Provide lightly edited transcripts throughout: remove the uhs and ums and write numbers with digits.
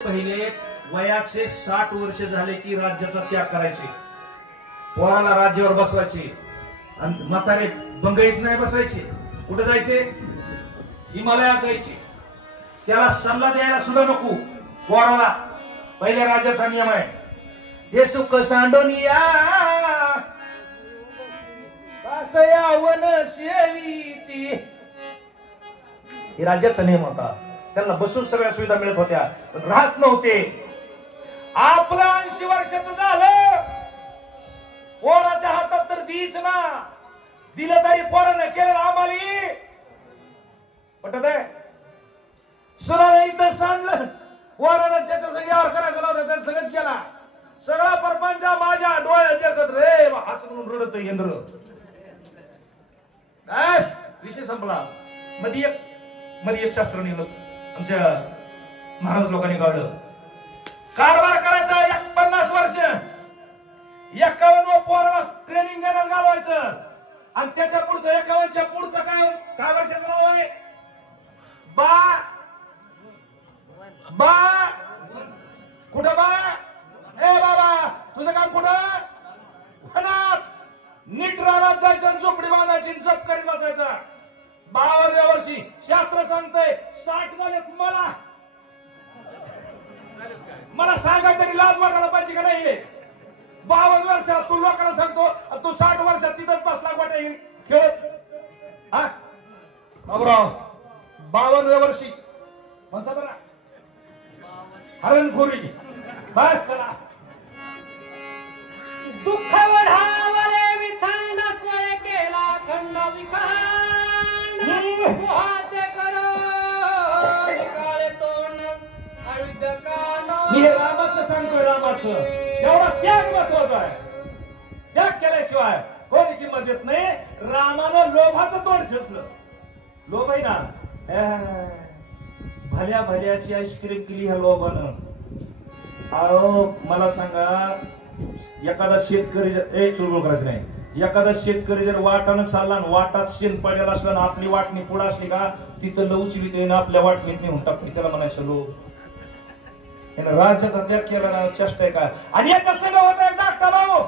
पहिले वयाचे 60 वर्ष झाले की राज्याचा त्याग करायचे, पोराला राज्यावर बसवायचे आणि म्हातारे बंगईत नाही बसायचे. कुठे जायचे? हिमालयात जायचे. त्याला सल्ला द्यायला सुद्धा नको पोराला. पहिल्या राज्याचा नियम आहे, हे सुख सांडोनिया कासया वन शेवीती. हे राज्याचा नियम होता. त्यांना बसून सगळ्या सुविधा मिळत होत्या, पण राहत नव्हते. आपलं 80 वर्षाचं झालं, पोराच्या हातात तर दीच ना. दिलं तरी पोरानं केलं आम्हाला पटत आहे. सुराने इथं सांगलं, पोरानं त्याच्या सगळ्यावर करायचं नव्हतं, त्यानं सगळंच केला. सगळा परपंच माझ्या डोळ्यात देखत रे असं म्हणून रडत इंद्र. बस विषय संपला. मध्ये एक शास्त्र निघलं आमच्या महाराज लोकांनी काढलं. कारभार करायचा 50 वर्ष, 51 पोराला ट्रेनिंग देण्यात घालवायचं आणि त्याच्या पुढचं 51च्या पुढचं काय वर्षाचं नाव आहे? बा कुठं बा? ए बाबा तुझं काम कुठं? नीट रानात जायचं, झोपडी बांधायची, जप करीत बसायचा. 52व्या वर्षी शास्त्र सांगतंय 60 झालेत. मला सांगा तरी लाज वाटायला पाहिजे का नाही? 52 वर्षात तू लोकांना सांगतो, तू 60 वर्षात तिथंच बसला गोटे खेळत. हा बाबूराव 52व्या वर्षी म्हणतात ना हरणखोरी. बस चला. दुःख वढावले विथांड स्वय केला खंड विखांड मोहाचे करो निकाळे तोंड अविद्य कान. मी हे रामाचं सांगतोय, रामाचं एवढा त्याग महत्वाचा आहे. त्याग केल्याशिवाय कोणी किंमत देत नाही. रामानं लोभाचं तोंड छेचलं. लोभ आहे ना, भल्या भल्याची आईस्क्रीम केली ह्या लोभानं. अहो मला सांगा, एखादा शेतकरी चुळबुळ करायचं नाही. एखादा शेतकरी जर वाटानं चालला आणि वाटात शेण पडलेला असला ना, आपली वाटणी पुढे असली का तिथं लवचिली ते आपल्या वाटणीत नेऊन टाकते. त्याला म्हणायचं लोभ. राज्याचा त्याग केला ना, चेष्टा आहे काय? आणि याच्या सगळं होत डाक्टर भाऊ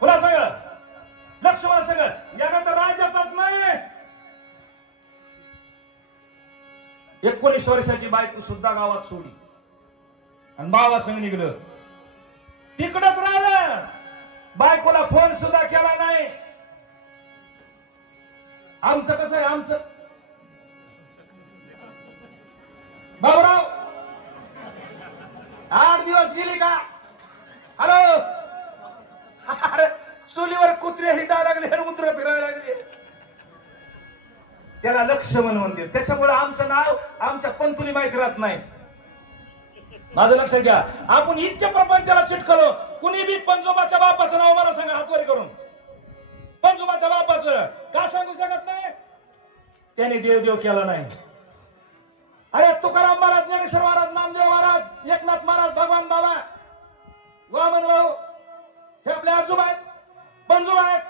पुन्हा सगळं लक्ष्मण सगळं यानंतर राज्याचाच नाही. 19 वर्षाची बायको सुद्धा गावात सोडली आणि बाबा संग निघलं. तिकडच राहिलं, बायकोला फोन सुद्धा केला नाही. आमचं कसं आहे? आमचं बाबूराव 8 दिवस गेली का हॅलो, अरे चुलीवर कुत्रे हिंडायला लागले, उंदरं फिरायला लागले. त्याला लक्ष्मण म्हणते. त्याच्यामुळे आमचं नाव आमच्या पंतुली माहिती राहत नाही. माझं लक्षात घ्या, आपण इतक्या प्रपंचाला चिटकलो. कुणी बी पंजोबाच्या बापाचं नाव मला सांगा हातवर करून. पंजोबाच्या बापाचं का सांगू शकत नाही? त्याने देव केला नाही. अरे तुकाराम महाराज, ज्ञानेश्वर महाराज, नामदेव महाराज, एकनाथ महाराज, भगवान बाबा, वामन भाऊ हे आपले आजोबा आहेत, पंजोबा आहेत.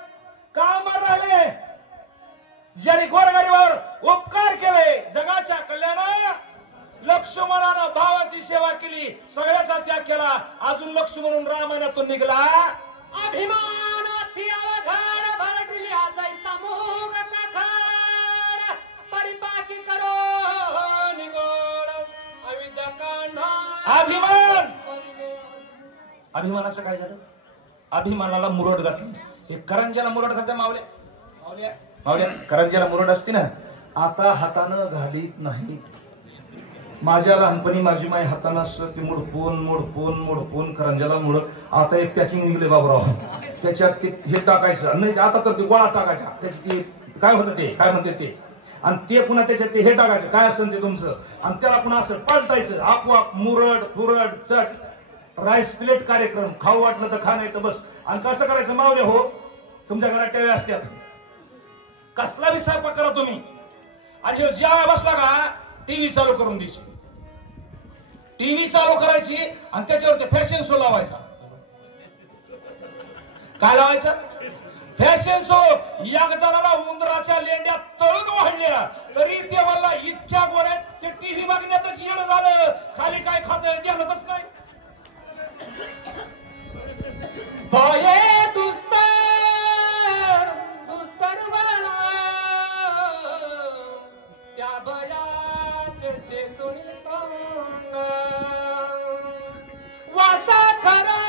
का अमर राहिले? ज्यांनी गोरगरिबावर उपकार केले, जगाच्या कल्याणात लक्ष्मणानं भावाची सेवा केली, सगळ्याचा त्याग केला. अजून लक्ष्मण रामायणातून निघाला. अभिमानाथी अवघड भरडली आजैसा मोग कखाड परिपाकी करो निगोड अविद्या कांढा. अभिमानाचं काय झालं? अभिमानाला मुरड घातली. हे करंज्याला मुरड घालते. मावल्या करंज्याला मुरड असते ना, आता हातानं घालीत नाही. माझ्या लहानपणी माझी माई हातानं असं ते मोडपून करंज्याला मुरड. आता एक पॅकिंग निघले बाबूराव, त्याच्यात ते हे टाकायचं नाही, आता तर ते गोळा टाकायचा. त्याच्यात ते काय होतं, ते काय म्हणते ते, आणि ते पुन्हा त्याच्यात ते हे टाकायचं काय असेल ते तुमचं, आणि त्याला पुन्हा असं पलटायचं. आपोआप मुरड फुरड चट राईस प्लेट कार्यक्रम. खाऊ वाटलं तर खा, नाही तर बस. आणि कसं करायचं मावले हो, तुमच्या घरात टेवे असतात, कसला बी स्वयंपाक करा तुम्ही, आणि ज्या बसला का टीव्ही चालू करून द्यायची. टीव्ही चालू करायची आणि त्याच्यावर ते फॅशन शो लावायचा. काय लावायचं? फॅशन शो या जणाला उंदराच्या लेंड्या तळून वाढल्या तरी ते मला इतक्या गोड्यात ते टीव्ही बघण्यातच येणं झालं. खाली काय खातं ध्यानातच नाही. बाये दुस्तर दुस्तर बना त्या बयाचे चेचुनी तोंड वासा खरा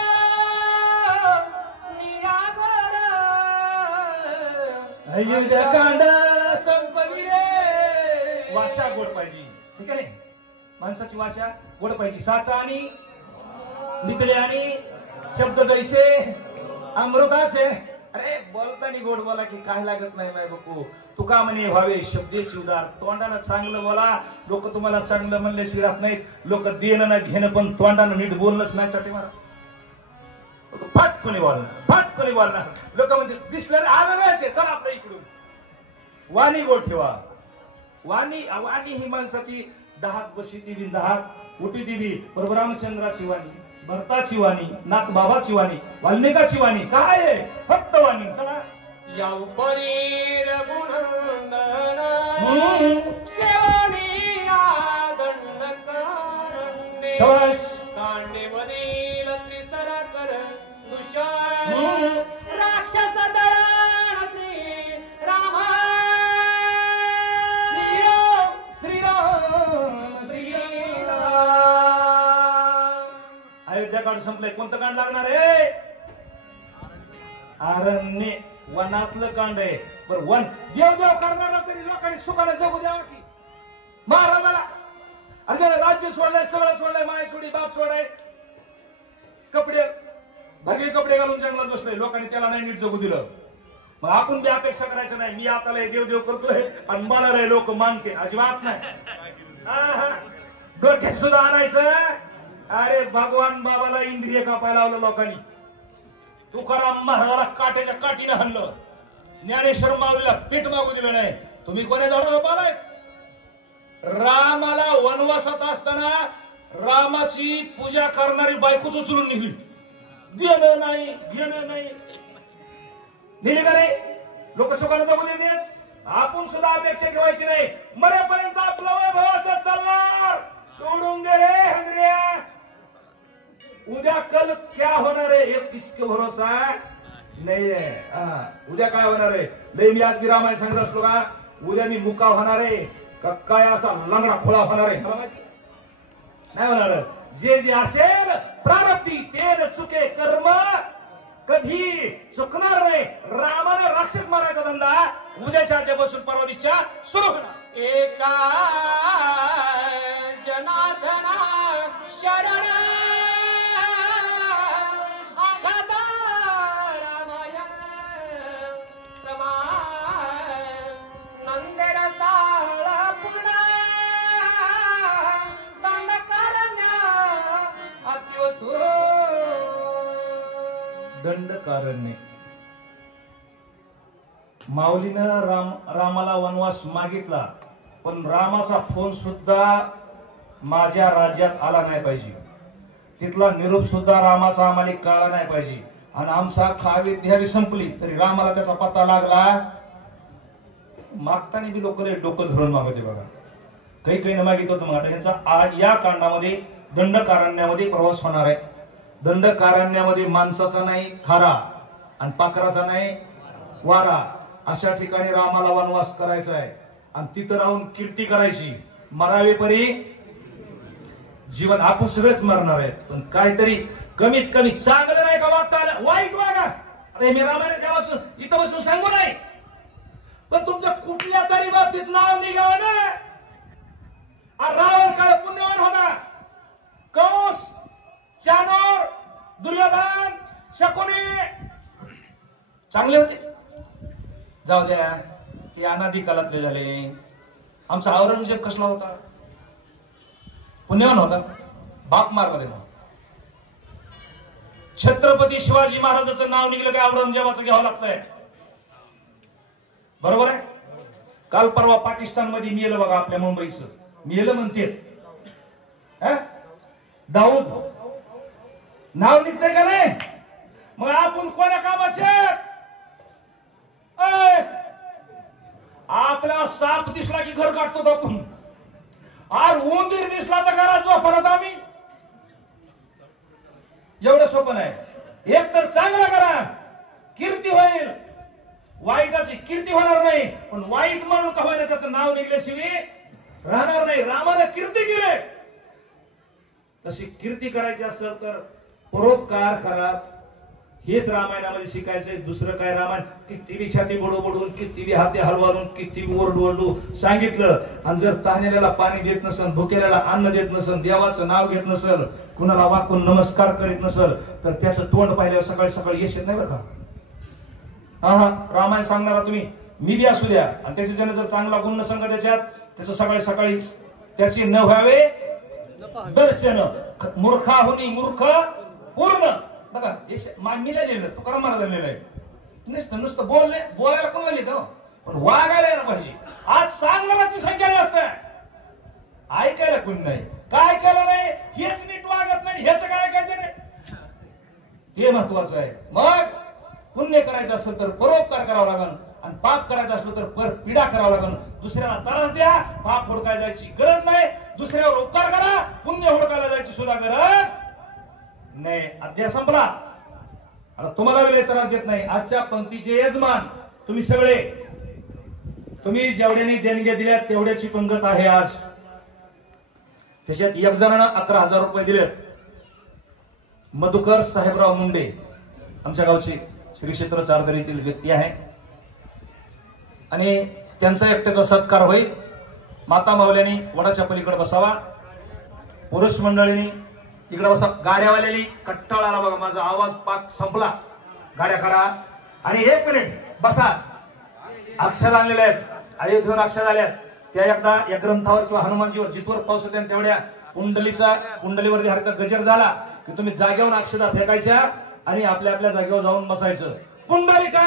निरागड कांड संपली रे. वाचा गोड पाहिजे ठीक आहे. माणसाची वाचा गोड पाहिजे. साचा आणि निकले आणि शब्द जैसे अमृताचे. अरे बोलतानी गोड बोला की काय लागत नाही माय बकू. तुका म्हणे व्हावे शब्देची उदार. तोंडानं चांगलं बोला. लोक तुम्हाला चांगलं म्हणले शिरात नाहीत. लोक देणं ना घेणं पण तोंडानं नीट बोलणंच नाही. साठी मारा फाटकोणी बोलणार फाटकोणी बोलणार. लोक म्हणते दिसलं आलं नाही ते चला आपल्या इकडून. वाणी गोड ठेवा. वाणी वाणी ही माणसाची दहात बशी दिली दहात उठी दिली. बरोबर रामचंद्राची वाणी भरताची वाणी नाथबाबाची वाणी वाल्मिकाची वाणी काय आहे फक्त वाणी. चला याव परीर गुणंदन शेवणी आदंड करणे शबाश. कांडे मधील त्रिसरा कर दुषण राक्षस दळण श्री राम श्रीराम श्रीराम. अयोध्या कांड संपलंय. कोणतं कांड लागणार आहे. अरण्य वनातलं कांड आहे. बरं वन देव देव करणारा तरी लोकांनी सुखाने जगू द्यावा की. महाराजाला अरे राज्य सोडलंय सगळं सोडलंय. माय सोडी बाप सोडाय कपडे भरगे कपडे घालून जंगलात बसलोय. लोकांनी त्याला नाही नीट जगू दिलं. मग आपण बी अपेक्षा करायचं नाही. मी आता देव देव करतोय आणि मला रे लोक मानते अजिबात नाही. डोक्यात सुद्धा आणायचं. अरे भगवान बाबाला इंद्रिय कापायला लावलं लोकांनी. तुकाराम महाराजाला काट्याच्या काठीनं हाणलं. ज्ञानेश्वर माऊलीला पीठ मागू दिलं नाही. तुम्ही कोण्या झाडावर पालाय. रामाला वनवासात असताना रामाची पूजा करणारी बायकोच उचलून निघली. देणं नाही घेणं नाही. नेली का नाही. लोक सुखाने जगू देत. आपण सुद्धा अपेक्षा ठेवायची नाही. मरेपर्यंत आपलं वैभव असं चालणार. सोडून दे रे हंद्र्या. उद्या कल क्या होणार आहे एक किसके भरोसा नाही आहे. उद्या काय होणार आहे. लय मी आज रामायण सांगत असलो का. उद्या मी मुका होणार आहे का काय असा लंगडा खोळा होणार आहे नाही होणार. जे जे असेल प्रारब्धी तेन चुके कर्म कधी चुकणार नाही. रामाने राक्षस मारायचा धंदा उद्याच्या आद्यापासून परवा दिवशीच्या सुरू होणार. एका जनार्दना शरण आघाता रामायण प्रमाण नंदेर साळा पुन्हा दंडकारण्य अत्युसू दंडकारण्य. माऊलीनं रामाला वनवास मागितला पण रामाचा फोन सुद्धा माझ्या राज्यात आला नाही पाहिजे. तिथला निरोप सुद्धा रामाचा आम्हाला कळला नाही पाहिजे. आणि आमचा खावी द्यावी संपली तरी रामाला त्याचा पत्ता लागला. मागताना बी लोक डोकं धरून मागते बघा. काही काही न मागित होतं. मग आता ह्यांचा या कांडामध्ये दंडकारण्यामध्ये प्रवास होणार आहे. दंडकारण्यामध्ये माणसाचा नाही थारा आणि पाखराचा नाही वारा अशा ठिकाणी रामाला वनवास करायचा आहे. आणि तिथं राहून कीर्ती करायची. मरावे परी जीवन आपण सगळेच मरणार आहेत. पण काहीतरी कमीत कमी चांगलं नाही का वागता आलं. वाईट वागा. अरे मी रामायण तेव्हापासून इथं बसून सांगू नाही पण तुमचं कुठल्या तरी बाबतीत नाव निघावं ना. रावण काय पुण्यवान होता. कंस चाणूर दुर्योधन शकुनी चांगले होते. जाऊ द्या ते अनादी काळातले झाले. आमचा औरंगजेब कसला होता. पुण्यवान होता. बाप मारला ना. छत्रपती शिवाजी महाराजांचं नाव निघलं काय औरंगजेबाचं घ्यावं लागतंय. बरोबर आहे. काल परवा पाकिस्तान मध्ये मेलं बघा आपल्या मुंबईचं मेलं म्हणते. दाऊद नाव निघतंय का नाही. मग आपण कोणा कामाचे ऐ, आपला साप दिसला की घर काढतो आपण. आर उंदीर दिसला तर घरात परत आम्ही. एवढं सोपं नाही. एक तर चांगला करा, कीर्ती होईल. वाईटाची कीर्ती होणार नाही, पण वाईट म्हणून का होईना त्याचं नाव निघल्याशिवाय राहणार नाही. रामाने कीर्ती केली, तशी कीर्ती करायची असेल तर परोपकार करा. हेच रामायणामध्ये शिकायचंय. दुसरं काय रामायण किती बी छाती बडवून, किती बी हाती हलवारून, किती बी ओरडू सांगितलं, आणि जर तहानेल्याला पाणी देत नसल, भुकेल्याला अन्न देत नसल, देवाचं नाव घेत नसल, कुणाला वाकून नमस्कार करीत नसल, तर त्याचं तोंड पाहिल्यावर सकाळी सकाळी यश येत नाही बरं का. हा रामायण सांगणारा तुम्ही मी बी असू द्या, आणि त्याचे जण जर चांगला गुण नसंग त्याच्यात, त्याचं सकाळी सकाळी त्याची न व्हावे दर्शन. मूर्खाहुनी मूर्ख पूर्ण. बघा मी लिहिलं, तुकाराम महाराज लिहिलं आहे. नुसतं बोलायला कोण लिहिलं, पण वागायला यायला पाहिजे. आज सांगणाराची संख्या जास्त आहे, ऐकायला कोणी नाही. काय केलं नाही हेच नीट वागत नाही, हेच काय ऐकायचं नाही, ते महत्वाचं आहे. मग पुण्य करायचं असेल तर परोपकार करावं लागेल, आणि पाप करायचं असलं तर परपीडा करावं लागेल. दुसऱ्याला त्रास द्या, पाप हुडकायला जायची गरज नाही. दुसऱ्यावर उपकार करा, पुण्य हुडकायला जायची सुद्धा गरज नाही. अध्याय संपला. आता तुम्हाला वेळ त्रास देत नाही. आजच्या पंक्तीचे यजमान तुम्ही सगळे, तुम्ही जेवढ्यानी देणग्या दिल्या तेवढ्याची पंगत आहे आज. त्याच्यात एक जणांना 11,000 रुपये दिलेत. मधुकर साहेबराव मुंडे, आमच्या गावची श्री क्षेत्र चारदरीतील व्यक्ती आहे, आणि त्यांचा एकट्याचा सत्कार होईल. माता माऊल्यांनी वडाच्या पलीकडे बसावा, पुरुष मंडळींनी इकडे बसा. गाड्यावाल्यानी कट्टाळ आला बघा, माझा आवाज पाक संपला. गाड्या काढा आणि 1 मिनिट बसा. अक्षर आणलेले आहेत, अयोध्येवर अक्षर आल्यात. त्या एकदा या ग्रंथावर किंवा हनुमानजीवर जिथवर पाऊस होते तेवढ्या कुंडलीवर हरचा गजर झाला की तुम्ही जागेवर अक्षरा फेकायच्या आणि आपल्या आपल्या जागेवर जाऊन बसायचं. पुंडलिका